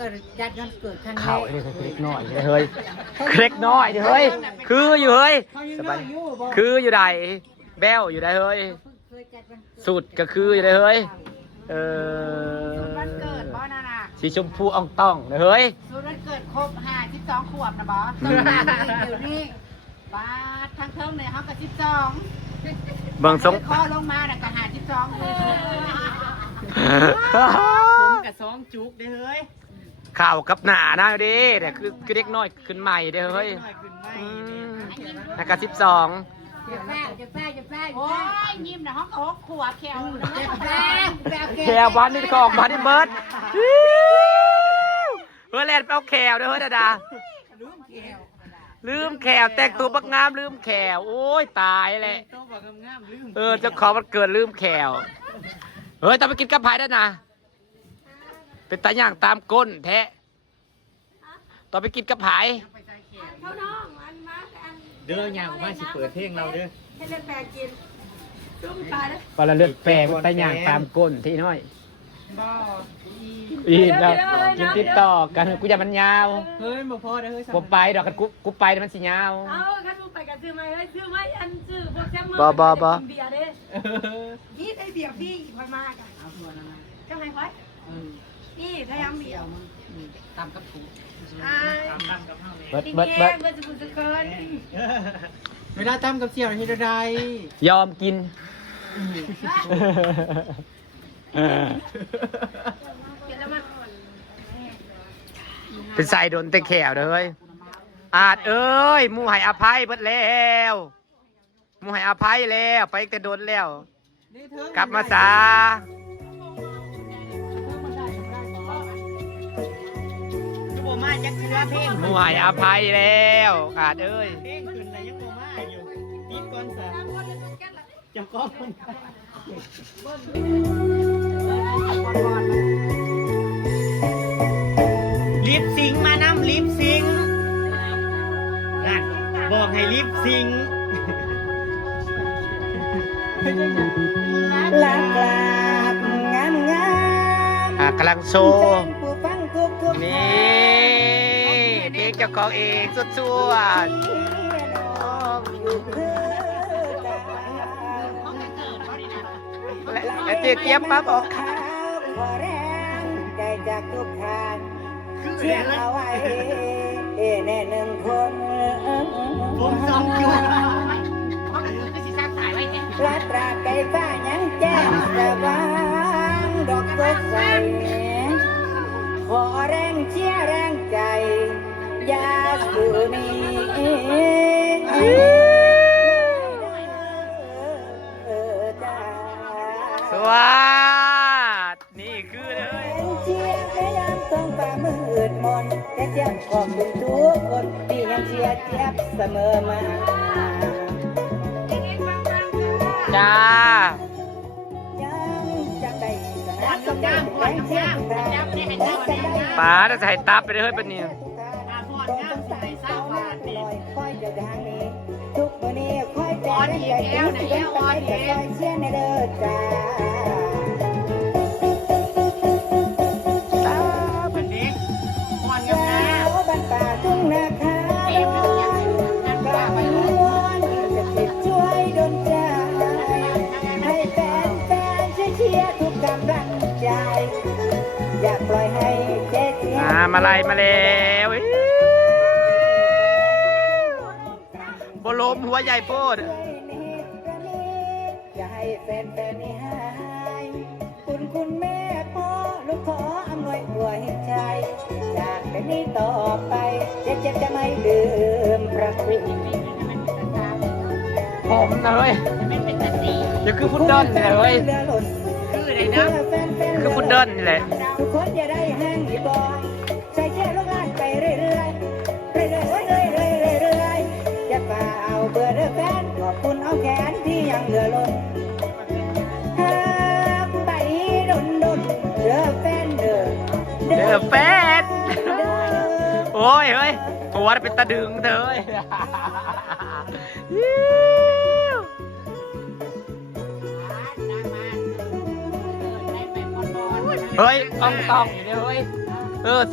ก็จัดวันเกิดครั้งแร ข่าวไอ้นี่คือเล็กน้อยเฮ้ยเล็กน้อยเฮ้ยคืออยู่เฮ้ยสบายคืออยู่ใดแบ้วอยู่ใดเฮ้ยสุดก็คืออยู่ใดเฮ้ยวันเกิดบ่นั่นน่ะ สีชมพูอ่องต้องเฮ้ยสูตรวันเกิดครบ52 ขวบนะบ่เดี๋ยวนี้บาททั้งเทิงเนี่ยเขาก็12 เบิ่งทรง คอลงมาน่ะก็52ผมกับ2จุกเด้อเฮ้ย ข่าวกับหนาหน้าดิเนี่ยคือเล็กน้อยขึ้นใหม่เด้อเฮ้ยนักการ12จะแป้โอ้ยยิ้มนะห้องโอ๊กขวบแขว แขวบ้านนี่ก็ออกมาที่เบิร์ดเฮ้ยแลนด์เป้าแขวเด้อเฮ้ยดาลืมแขวแต่งตัวบักงามลืมแขวโอ้ยตายแหละเจ้าของมันเกิดลืมแขวเฮ้ยต้องไปกินกับไผ่ได้นะเป็นตาย่างตามก้นแท้ต้องไปกินกับไผ่เด้อย่างว่าสิเปิดเพลงเราเด้อให้เล่นแปลกินซุ่มตายแล้วปลาเลือดแปลเป็นตาย่างตามก้นที่น้อยอีกแล้วกินติดต่อกันกูจะมันยาวเฮ้ยบ่พอเด้อเฮ้ยกูไปดอกกันกูไปมันสิยาวเอาคันมึงไปกันซื้อไหมเฮ้ยซื้อไหมอันซื้อพวกแซมเมอร์บ่เบียร์เด้ยี่ได้เบียร์พี่พอมากอ่ะเอาพวกนั้นมาก็ให้ไว้นี่ถ้ายังเบียร์ตามกับถูกเบิดเวลาตำกับเสี่ยวที่ใดยอมกินเป็นใส่โดนเตะแขวเลยอาจเอ้ยมูให้อภัยเบิดแล้วมูให้อภัยแล้วไปแต่โดนแล้วกลับมาซามูให้อภัยแล้วอาจเอ้ยเพลงขึ้นอะไรยังโมมาอยู่ปิดก่อนซะจะก้อนลิปซิงมานำลิปซิงนั่นบอกให้ลิปซิงลากลากงามงามกำลังโชว์นี่เพลงเจ้าของเองสุดๆและเจี๊ยบปั๊บออกข้าวขอแรงใจจากทุกทางเชื่อเอาไว้แน่หนึ่งคนผมซ้อมอยู่รัตราไก่ฟ้ายังแจ้งสว่างดอกสดใสขอแรงเชียร์แรงใจยาสูนีสวัสดีนี่คือเลยเชียร์พยายามต้องฝ่ามืดมนแต่เจ็บขอบคุณทุกคนที่ยังเชียร์เจ็บเสมอมาจ้าป๋าจะใส่ตับไปเลยเฮ้ยปะเนี่ยทุกวันนี้ค่อยแต่ใจถึงสุดท้ายจะคอยเชียร์ในเด้อจ้าเป็นเด็กอ่อนงามบ้านป่าทุ่งนาคาจะติดช่วยดลใจให้แฟนเชียร์ทุกกำลังใจอยากปล่อยให้เจ๊เสียมาแล้วบลมหัวใหญ่โพดจะให้แฟนๆนี่หายคุณแม่พ่อลูกขออำนวยหัวให้ใจจากแต่นี้ต่อไปเจ็บจะไม่ลืมพระคุณผมนะเฮ้ยอย่าคือฟุตเดิลนี่แหละเฮ้ยคืออะไรนะคือฟุตเดิลนี่แหละทุกคนจะได้แห้งอีบอยใช้แค่ลูกงานไปเรื่อยจะเปล่าเบื่อเด้อแฟนขอบคุณเอาแขนที่ยังเหลือล้นไปดนเด้อแฟนเด้อแฟนโอ้ยเฮ้ยหัวเป็นตะดึงเธอเฮ้ยอ่องตองอยู่เนี่ยเฮ้ย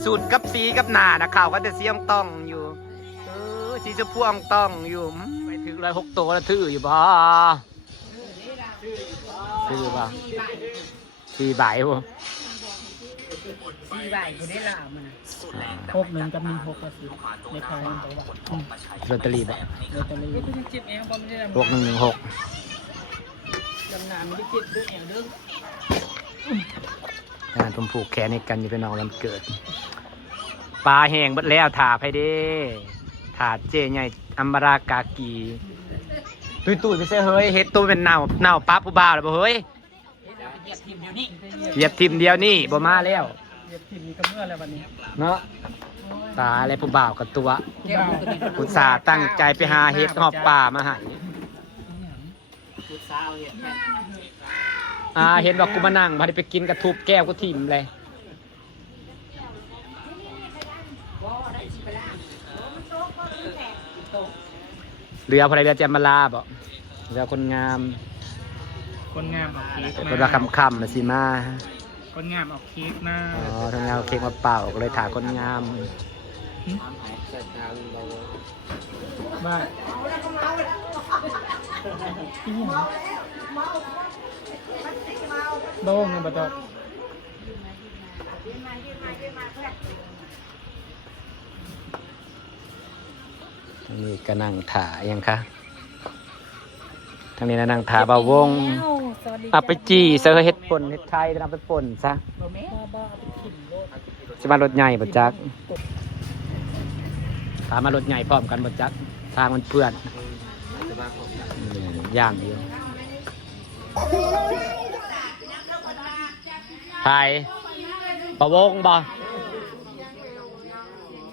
สูตรกับสีกับหนานะข่าวก็แต่สีอ่องต้องอยู่สีชมพูอ่องต้องอยู่ไปถึง106 ตัวแล้วถืออยู่บ่ถือบ่4 ใบบ่ 4 ใบกูได้ลามัน 61กับ16ก็สิในคายมันตัวว่าลอตเตอรี่บ่ ลอตเตอรี่ก็จิบเองบ่ได้ 6116 จำนานไม่ได้จิบด้วยเองเด้อง านผมผูกแขนให้กันอยู่เป็นน้องวันเกิดปลาแห้งเบิดแล้วถาไปเด้ถาเจใหญ่อัมบารากากีตุ้ยๆไปเซ่เฮ้ยเฮ็ดตัวเป็นเน่าปั๊บผู้บ่าวแล้วบ่เฮ้ย เหยียบทีมเดียวนี่ เหยียบทิมเดียวนี่บ่มาแล้ว เหยียบทีมนี้ก็เมื่อแล้ววันนี้ เนาะตาอะไรผู้บ่าวกับตัวอุตส่าห์ตั้งใจไปหาเฮ็ดหอบป่ามาให้เห็นว่ากูมานั่งพอได้ไปกินกระทุบแก้วกูทิ่มเลยเรือพลายเรือแจมมาลาบ่เรือคนงาม คนงามออกเค้ก คนว่าคำมาสิมา คนงามออกเค้กมา อ๋อทางงานเอาเค้กมาเป่าก็เลยถาคนงาม บ้าโด่งมันบ่ตอบ ทางนี้ก็นั่งถายังคะทางนี้นั่งถาเบาวงเอาไปจี้เสือเฮ็ดป่นเฮ็ดไทยเอาไปป่นซะ บ้าไปขิมโลด สิมารถใหญ่บ่จักถามมารถใหญ่พร้อมกันบ่จักทางมันเปื้อนย่างอยู่ไทยประวงบ่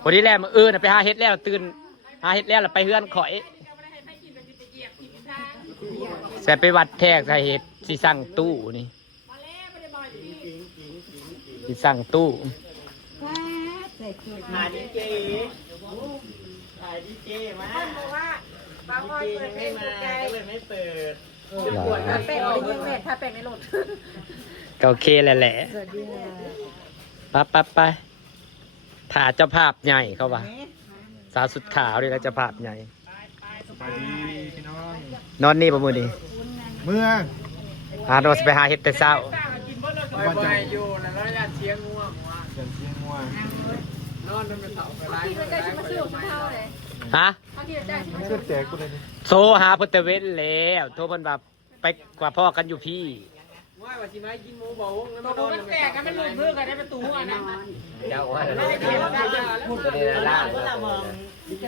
วันนี้แหละมื้ออื่นน่ะไปหาเฮ็ดแล้วตื่นหาเฮ็ดแล้วไปเฮือนข่อยแซ่ไปวัดแทกใส่เฮ็ดสิสั่งตู้นี่สิสั่งตู้ ถ่ายดีเจมา บอกว่าบางคนเปิดเพลงถูกใจ เลยไม่เปิด ถ้าเป็นไม่ยิงเน็ตถ้าเป็นไม่หลุด ก็โอเคแหละ สวัสดีค่ะ ไปถ่าเจ้าภาพใหญ่เขาว่าสาวสุดขาวเลยนะเจ้าภาพใหญ่ สบายดีพี่น้อง นอนนี่ประมือนี่ เมื่อ เราจะไปหาเห็ดแต่เช้า วันใจอยู่แล้วอยากเชียงง่วงว่ะอยากเชียงง่วงนอนมันเต่าไปไล่ ที่มันได้ชิมาซื้อของเท่าเลย ฮะ เอาที่ได้ชิมา เชื่อแจกกูเลย โทรหาพุทธเวทแล้วโทรมันแบบไปกว่าพ่อกันอยู่พี่ ว่าว่าสิมากินหมูบ่าวงั้นมันแตกกันมันหลุดมือกันได้ประตูอ่ะนะ เจ้าว่า พูดกันเลยล่า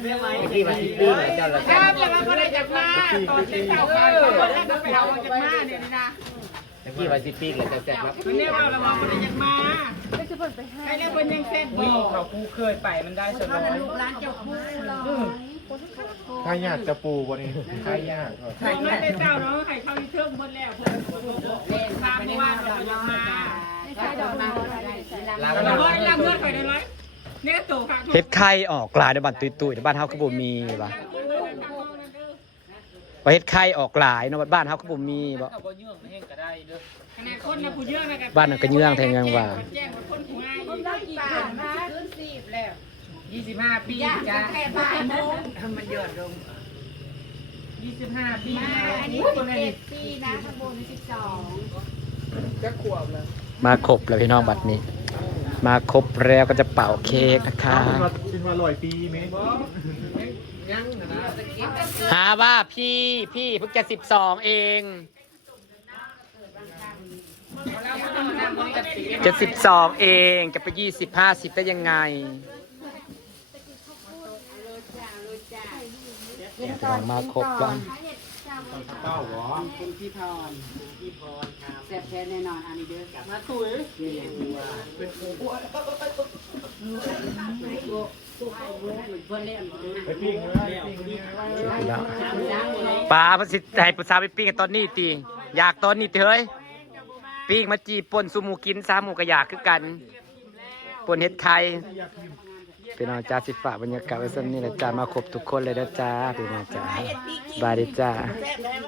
พี่มาที่ดื้อเจ้าละ ถ้าแต่ว่าคนไหนจากมาตอนที่เต่าไปคนนั้นก็ไปเอาจากมาเนี่ยนะ พี่มาที่ปีกเลยจะแจกครับ คนนี้ว่าเราคนไหนจากมา ไม่จะเปิดไปให้ ใครเรียกคนยังเส้นนี่เขากูเคยไปมันได้สดร้อย ร้านเจ้าคู่เลย ถ้ายากจะปูวันนี้ถ้ายาก ใครไม่ได้เจ้าเนาะใครเข้าที่เทิงหมดแล้วเพิ่นตามว่าเรายังมา ไม่ใช่ดอกไม้อะไร เราร้อยล้างเงินไปได้ร้อยเนี่ยโตค่ะ เห็ดไข่ออกหลายในบ้านตุยๆในบ้านเฮาก็บ่มีป่ะว่าเห็ดไข่ออกหลายเนาะบ้านเฮาก็บ่มีบ่ เขาบ่เยื่องให้ก็ได้เด้อขนาดคนนะผู้เยื่องนะกัน บ้านนั้นก็เยื่องแทงยังว่า แจ้งว่าคนผู้ง่าย ผมได้กี่บาทนะขึ้นสิบแล้ว 25 ปีจ้า แค่บ่ายโมง มันยอดลง 25 ปี อันนี้17 ปีนะข้างบน12 จะขวบแล้ว มาครบแล้วพี่น้องบัดนี้ มาครบแล้วก็จะเป่าเค้กนะคะ กินมา100 ปีไหม ยังนะ หาว่าพี่เพิ่งจะ12เอง จะ12เองจะไป20 50ได้ยังไงเนี่ยพี่น้องมาครบแล้ว เต้าหรอ คุณพี่พรครับแซ่บแท้แน่นอนอันนี้เด้อกลับมาถุยเป็นปูเพื่อนเล่น ไปปิ้งเลยปิ้งเลย ปลาพระสิทธิ์ให้ปุษาไปปิ้งกันตอนนี้ตีอยากตอนนี้ตีเฮ้ยปิ้งมาจีป่นสุหมูกินซาหมูกระยากคือกันป่นเห็ดไข่พี่น้องจ้าสิฝากบรรยากาศไว้สักนี่แหละจ้ามาครบทุกคนเลยนะจ้าพี่น้องจ้าบายดีจ้า